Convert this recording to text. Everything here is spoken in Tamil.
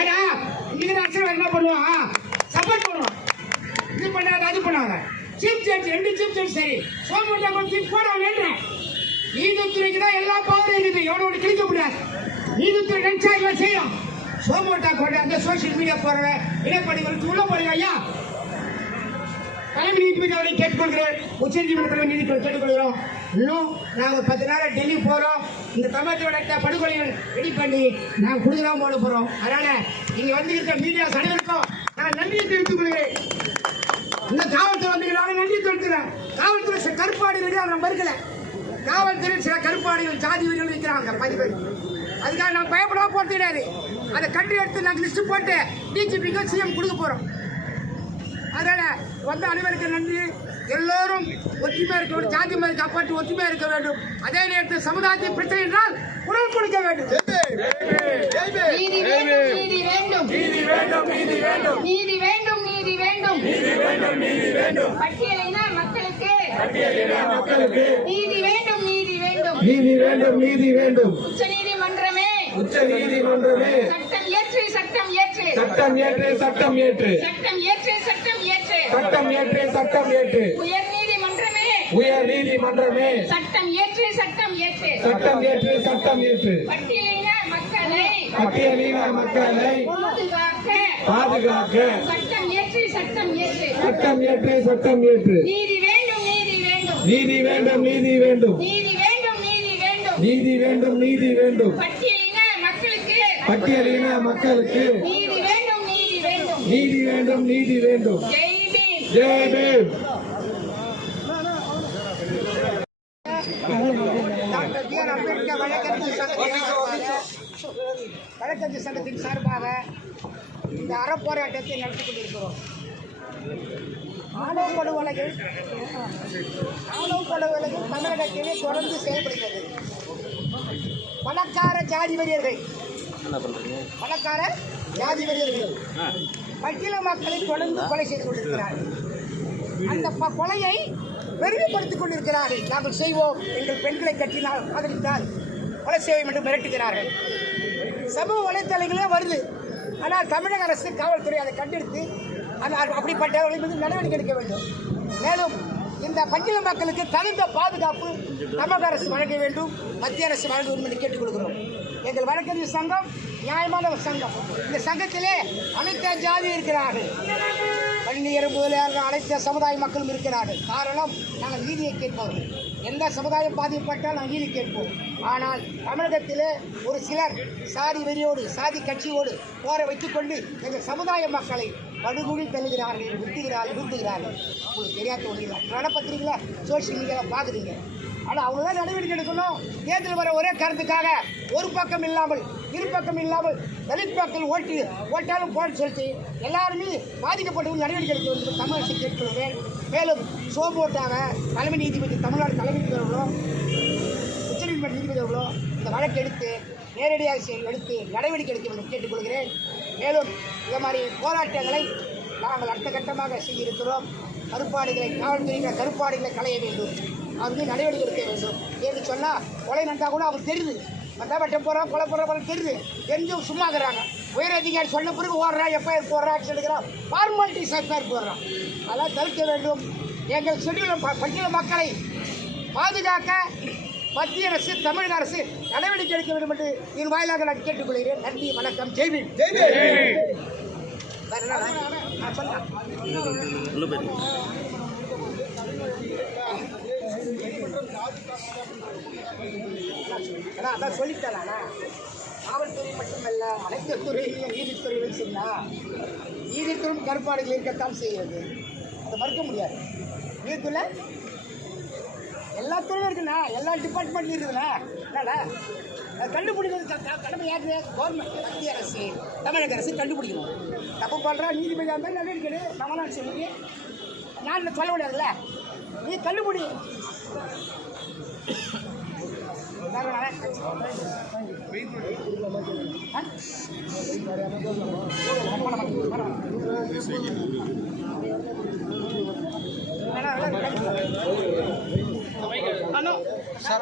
ஏன்னா இன்னைக்கு அரசியல் என்ன பண்ணுவான் சப்போர்ட் பண்ணுவான் இது பண்ணாத அது பண்ணாத. சீஃப் ஜட்ஜ் ரெண்டு சீஃப் ஜட்ஜ் சரி. சோமட்டா கொஞ்சம் தூக்கி போட வேண்டாம் நீதித்துறைக்கு தான் எல்லா பவரும் இருக்குது. எவனோட கிழிக்க முடியாது. நீதித்துறை நினைச்சா இவன் செய்யும் சோமோட்டா கொண்டு அந்த சோசியல் மீடியா போறவன் இடைப்படிகளுக்கு உள்ள போறீங்க ஐயா? தலைமை நீதிபதி அவரை கேட்டுக்கொள்கிறேன். உச்சநீதிமன்ற தலைமை நீதிபதி கேட்டுக்கொள்கிறோம். இன்னும் நாங்கள் பத்து நாள் டெல்லி போகிறோம் இந்த தமிழகத்தில் நடத்த ரெடி பண்ணி நாங்கள் கொடுக்கலாம் போட போகிறோம் அதனால இங்கே வந்துருக்க மீடியா அனைவருக்கும் நான் நன்றியை தெரிவித்துக் கொள்கிறேன். இந்த காவல்துறை வந்தீங்களால நன்றி தெரிவிக்கிறேன். காவல்துறை சில கருப்பாடுகள் அதை மறுக்கல. காவல்துறை சில கருப்பாடுகள் ஜாதி வீரர்கள் இருக்கிறாங்க பதி பேர். அதுக்காக நான் பயப்படாம போறது கிடையாது. அதை கண்டு எடுத்து நாங்கள் லிஸ்ட் போட்டு டிஜிபிக்கு சிஎம் கொடுக்க போகிறோம் அதனால வந்த அனைவருக்கு நன்றி. எல்லோரும் ஒற்றுமையா இருக்க வேண்டும் ஜாதி மதி காப்பாற்றி ஒற்றுமையா இருக்க வேண்டும். அதே நேரத்தில் சமுதாயத்தின் பிரச்சனை என்றால் குரல் கொடுக்க வேண்டும். நீதி வேண்டும் நீதி வேண்டும். நீதி வேண்டும் நீதி வேண்டும். நீதி வேண்டும் நீதி வேண்டும். நீதி வேண்டும் நீதி வேண்டும். பட்டியலின மக்களுக்கு பட்டியலின மக்களுக்கு நீதி வேண்டும் நீதி வேண்டும். நீதி வேண்டும் நீதி வேண்டும். உச்ச நீதிமன்றமே உச்ச நீதிமன்றமே சட்டம் இயற்று சட்டம் இயற்று சட்டம் ஏற்று சட்டம் ஏற்று. சட்டம் இயற்று சட்டம் இயற்று சட்டம் ஏற்று சட்டம் ஏற்று. உயர் நீதிமன்றமே. உயர் நீதிமன்றமே. சட்டம் இயற்று சட்டம் இயற்று சட்டம் ஏற்று சட்டம் ஏற்று. பட்டியலின மக்களை. பட்டியலின மக்களை. பாதுகாக்க. பாதுகாக்க. சட்டம் இயற்று சட்டம் இயற்று சட்டம் ஏற்று சட்டம் ஏற்று. நீதி வேண்டும் நீதி வேண்டும். நீதி வேண்டும் நீதி வேண்டும். நீதி வேண்டும் நீதி வேண்டும். நீதி வேண்டும் நீதி பட்டியலின மக்களுக்கு நீதி வேண்டும் நீதி வேண்டும். நீதி வேண்டும் நீதி வேண்டும். Jai Bhim. Jai Bhim. Doctor B R Ambedkar வழக்கறிஞர் சங்கத்தின் சார்பாக வழக்கறிஞர் சங்கத்தின் சார்பாக இந்த அறப்போராட்டத்தை நடத்தி கொண்டிருக்கிறோம். ஆணவ படுகொலைகள் ஆணவ படுகொலைகள் தமிழகத்திலே தொடர்ந்து செயல்படுகிறது. பணக்கார ஜாதி வெறியர்கள் பணக்கார ஜாதி வெறியர்கள். பட்டியல மக்களை தொடர்ந்து கொலை செய்து கொண்டிருக்கிறார்கள். அந்த கொலையை பெருமைப்படுத்திக் கொண்டிருக்கிறார்கள். நாங்கள் செய்வோம் எங்கள் பெண்களை கட்டினால் ஆதரித்தால் கொலை செய்வோம் என்று மிரட்டுகிறார்கள். சமூக வலைத்தளங்களே வருது. ஆனால் தமிழக அரசு காவல்துறை அதை கண்டெடுத்து அந்த அப்படிப்பட்டவர்கள் மீது நடவடிக்கை எடுக்க வேண்டும். மேலும் இந்த பட்டியல மக்களுக்கு தகுந்த பாதுகாப்பு தமிழக அரசு வழங்க வேண்டும். மத்திய அரசு வழங்க வேண்டும் என்று கேட்டுக்கொள்கிறோம் எங்கள் வழக்கறிஞர் சங்கம் நியாயமான ஒரு சங்கம். இந்த சங்கத்திலே அனைத்து ஜாதி இருக்கிறார்கள். வன்னியர் முதலியார் அனைத்து சமுதாய மக்களும் இருக்கிறார்கள். காரணம் நாங்கள் நீதியை கேட்பவர்கள். எந்த சமுதாயம் பாதிக்கப்பட்டால் நாங்கள் நீதி கேட்போம். ஆனால் தமிழகத்திலே ஒரு சிலர் சாதி வெறியோடு சாதி கட்சியோடு போரை வைத்துக்கொண்டு எங்கள் சமுதாய மக்களை படுகுழி தள்ளுகிறார்கள் விட்டுகிறார்கள் விருந்துகிறார்கள் உங்களுக்கு தெரியாத ஒன்றும் இல்லை நடப்பத்திரிக்கையில் சோஷியல் மீடியாவில் பார்க்குறீங்க ஆனால் அவங்க தான் நடவடிக்கை எடுக்கணும். தேர்தல் வர ஒரே கருத்துக்காக ஒரு பக்கம் இல்லாமல் இரு பக்கம் இல்லாமல் தலித் மக்கள் ஓட்டு ஓட்டாலும் போட சொல்லிட்டு எல்லாருமே பாதிக்கப்பட்டவங்க நடவடிக்கை எடுக்க வேண்டும் தமிழரசு கேட்கிறேன் மேலும் சோபோட்டாக தலைமை நீதிபதி தமிழ்நாடு தலைமை நீதிபதி உச்சநீதிமன்ற நீதிபதி இந்த வழக்கு எடுத்து நேரடியாக எடுத்து நடவடிக்கை எடுக்க வேண்டும் கேட்டுக்கொள்கிறேன். மேலும் இந்த மாதிரி போராட்டங்களை நாங்கள் அடுத்த கட்டமாக செய்திருக்கிறோம். கருப்பாடுகளை காவல்துறையினர் கருப்பாடுகளை களைய வேண்டும். அவருக்கு நடவடிக்கை எடுக்க வேண்டும். ஏன்னு சொன்னால் கொலை நடந்தால் கூட அவர் தெரியுது. வந்தால் வெட்ட போகிறோம் கொலை போகிற தெரியுது. தெரிஞ்சு சும்மா இருக்கிறாங்க உயர் அதிகாரி சொன்ன பிறகு ஓடுறா எஃப்ஐஆர் போடுறா ஆக்ஷன் எடுக்கிறான் ஃபார்மாலிட்டிஸ் எஃப்ஐஆர் போடுறான். அதெல்லாம் தவிர்க்க வேண்டும். எங்கள் செடியூல பட்டியல மக்களை பாதுகாக்க மத்திய அரசு தமிழக அரசு நடவடிக்கை எடுக்க வேண்டும் என்று என் வாயிலாக நான் கேட்டுக்கொள்கிறேன். நன்றி வணக்கம். சொல்றேன். அதான் சொல்லிட்டேன் காவல்துறை மட்டுமல்ல அனைத்து துறையிலும் நீதித்துறையிலும் சொன்னா நீதித்துறையும் கருப்பாடுகள் இருக்கத்தான் செய்கிறது அதை மறுக்க முடியாது. நீதித்துறை? எல்லா துறையும் இருக்குண்ணா. எல்லா டிபார்ட்மெண்ட்லையும் இருக்குதுண்ணா என்னடா? அது கண்டுபிடிக்கிறது க- கடமை யாரு? கவர்மெண்ட் மத்திய அரசு தமிழக அரசு கண்டுபிடிக்கணும். தப்பு பண்ணுறா நீதிபதியாக இருந்தால் நடவடிக்கை எடு. நம்மளாம் சொல்லி நான் சொல்ல முடியாதுல்ல? நீ கண்டுபிடி. வேற Ano? Sir.